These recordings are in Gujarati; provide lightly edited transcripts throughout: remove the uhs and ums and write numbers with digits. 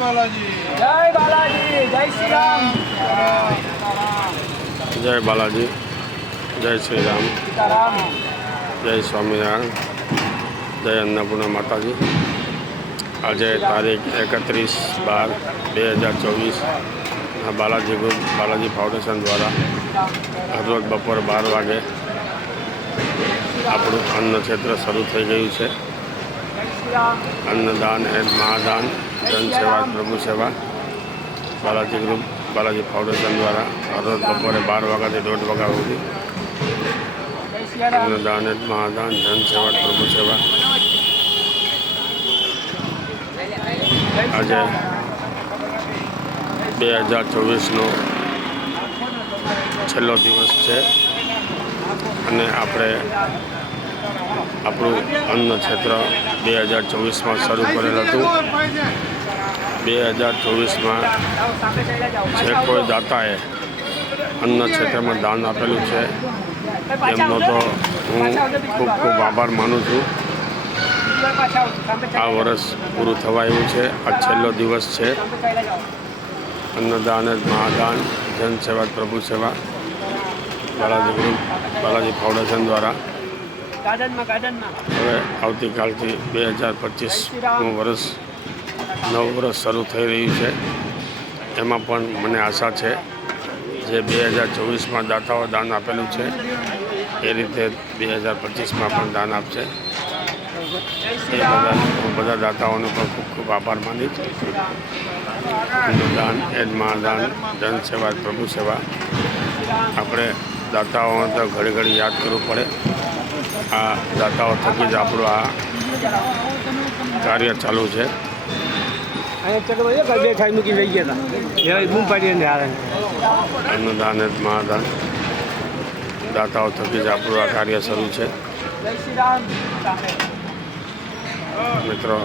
બાલાજી જય બાલાજી, જય શ્રી રામ, જય બાલાજી, જય શ્રી રામ, સીતારામ. જય સ્વામિનારાયણ, જય અન્નપૂર્ણા માતાજી. આજે તારીખ 31/12/2024 બાલાજી ગ્રુપ બાલાજી ફાઉન્ડેશન દ્વારા રોજ બપોર 12 વાગે આપણું અન્ન ક્ષેત્ર શરૂ થઈ ગયું છે. અન્નદાન એ મહાદાન, જનસેવા પ્રભુ સેવા બાલાજી ગ્રુપ બાલાજી ફાઉન્ડેશન દ્વારા રોજ બપોરે 12 વાગ્યાથી 1:30 વાગ્યા સુધી અન્નદાન એ મહાદાન, જનસેવા પ્રભુ સેવા. આજે 2024નો છેલ્લો દિવસ છે અને આપણે આપણું અન્ન ક્ષેત્ર 2024માં શરૂ કરેલ હતું. 2024માં જે કોઈ દાતાએ અન્ન ક્ષેત્રમાં દાન આપેલું છે એમનો તો હું ખૂબ ખૂબ આભાર માનું છું. આ વર્ષ પૂરું થવા આવ્યું છે. આ છેલ્લો દિવસ છે. અન્નદાન જ મહાદાન, જનસેવા પ્રભુ સેવા બાલાજી ગ્રુપ બાલાજી ફાઉન્ડેશન દ્વારા હવે આવતીકાલથી 2025નું વર્ષ નવું વર્ષ શરૂ થઈ રહ્યું છે. એમાં પણ મને આશા છે જે 2024માં દાતાઓ દાન આપેલું છે એ રીતે 2025માં પણ દાન આપશે. એ હું બધા દાતાઓનો પણ ખૂબ ખૂબ આભાર માનીશ. અન્નદાન એ જ મહાદાન, જનસેવા પ્રભુ સેવા. આપણે દાતાઓને તો ઘડી ઘડી યાદ કરવું પડે. આ દાતાઓ થકી જ આપણું આ કાર્ય ચાલુ છે. અન્નદાન એ જ મહાદાન, દાતાઓ થકી જ આપણું આ કાર્ય શરૂ છે. મિત્રો,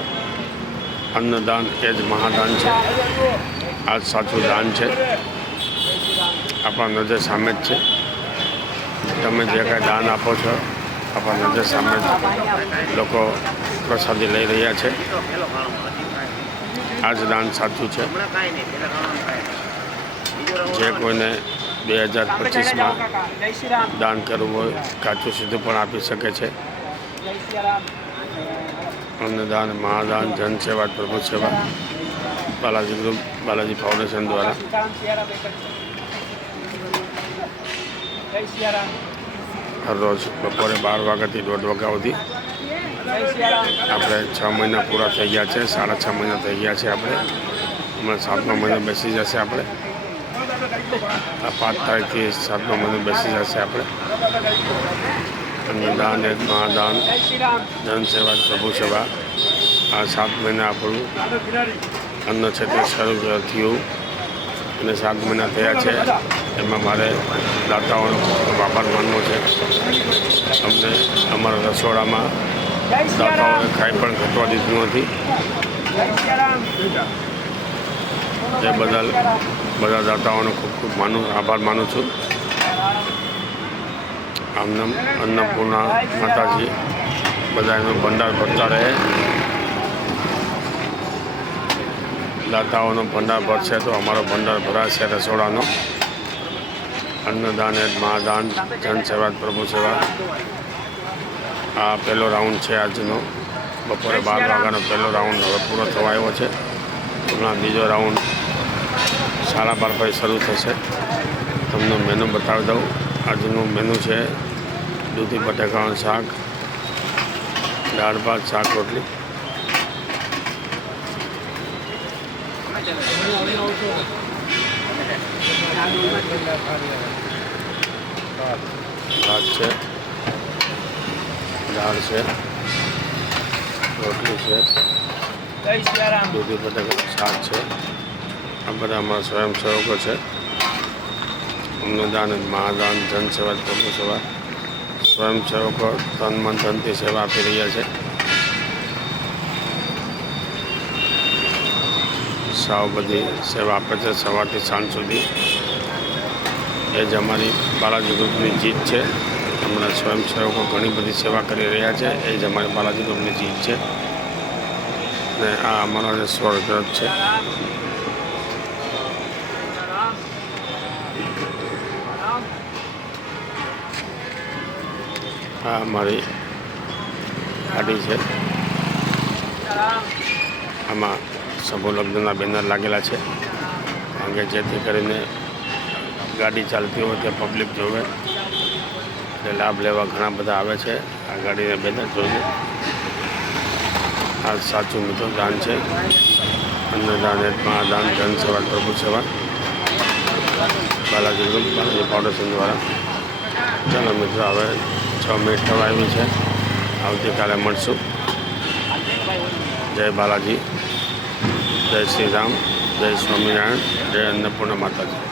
અન્નદાન એ જ મહાદાન છે. આ જ સાચું દાન છે. આપણા નજર સામે જ છે. તમે જે કાંઈ દાન આપો છો આપણા નજર સામે જ લોકો પ્રસાદી લઈ રહ્યા છે. આ જ દાન સાચું છે. જે કોઈને 2025માં દાન કરવું હોય કાચું સીધું પણ આપી શકે છે. અન્નદાન, મહાદાન, જનસેવા પ્રભુ સેવા બાલાજી ગ્રુપ બાલાજી ફાઉન્ડેશન દ્વારા હરરોજ બપોરે 12 વાગ્યાથી 1:30 વાગ્યા સુધી આપણે 6 મહિના પૂરા થઈ ગયા છે. 6.5 મહિના થઈ ગયા છે. આપણે હમણાં 7મો મહિનો બેસી જશે. આપણે આ 5 તારીખથી 7મો મહિનો બેસી જશે. આપણે અન્નદાન એ મહાદાન, જનસેવા પ્રભુ સેવા આ 7 મહિના આપણું અન્ન ક્ષેત્ર શરૂ થયું અને 7 મહિના થયા છે. એમાં મારે દાતાઓનો ખૂબ આભાર માનવો છે. અમને અમારા રસોડામાં દાતાઓને કાંઈ પણ ઘટવા દીધું નથી. એ બદલ બધા દાતાઓનો ખૂબ ખૂબ આભાર માનું છું. અન્નપૂર્ણા માતાજી બધા એનો ભંડાર ભરતા રહે. દાતાઓનો ભંડાર ભરશે તો અમારો ભંડાર ભરાશે રસોડાનો. અન્નદાન એ મહાદાન, જનસેવા પ્રભુ સેવા. આ પહેલો રાઉન્ડ છે આજનો. બપોરે 12 વાગ્યાનો પહેલો રાઉન્ડ હવે પૂરો થવા આવ્યો છે. હમણાં બીજો રાઉન્ડ 12:30 પછી શરૂ થશે. તમને મેનુ બતાવી દઉં. આજનું મેનુ છે દૂધી બટાકાનું શાક, દાળ ભાત, શાક રોટલી. ભાત છે, દાળ છે, રોટલી છે, દૂધી બટાકાનું શાક છે. આ બધા અમારા સ્વયંસેવકો છે. અન્નદાન મહાદાન, જનસેવા પ્રભુ સેવા સ્વયંસેવકો તન મન ધનથી સેવા આપી રહ્યા છે. સાવ બધી સેવા આપે છે સવારથી સાંજ સુધી. એ જ અમારી બાલાજી ગ્રુપની જીત છે. હમણાં સ્વયંસેવકો ઘણી બધી સેવા કરી રહ્યા છે. એ જ અમારી બાલાજી ગ્રુપની જીત છે. ને આ અમારો સ્વર્ગરથ છે. આ અમારી ગાડી છે. આમાં સમૂહ લગ્નના બેનર લાગેલા છે, કારણ કે જેથી કરીને ગાડી ચાલતી હોય તે પબ્લિક જોવે, એટલે લાભ લેવા ઘણા બધા આવે છે આ ગાડીને બેનર જોઈને. આ સાચું મિત્રો દાન છે. અન્નદાન આત્મા દાન જન સેવા પ્રભુ સેવા બાલાજી ફાઉન્ડેશન દ્વારા. ચાલો મિત્રો, હવે 6 મિનિટ થવા આવી છે. આવતીકાલે મળશું. જય બાલાજી, જય શ્રી રામ, જય સ્વામિનારાયણ, જય અન્નપૂર્ણા માતાજી.